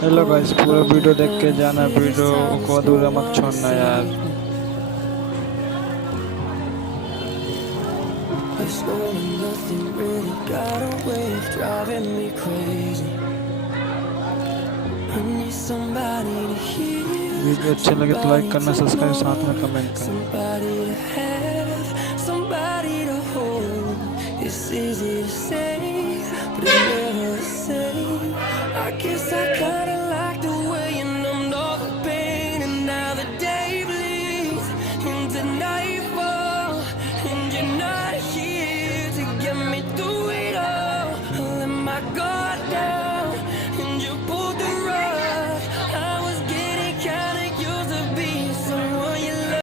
Hello guys, पूरा video देख के जाना। वीडियो को अधूरा मत छोड़ना यार। It's all or nothing really got a way of driving me crazy. I need somebody to hear, video अच्छे लगे तो लाइक somebody करना, to सब्सक्राइब, know, साथ में कमेंट करना। somebody to have, somebody to hold. It's easy to say, but it's never the same. I guess I kinda like the way you numbed all the pain, and now the day bleeds into nightfall, and you're not here to get me through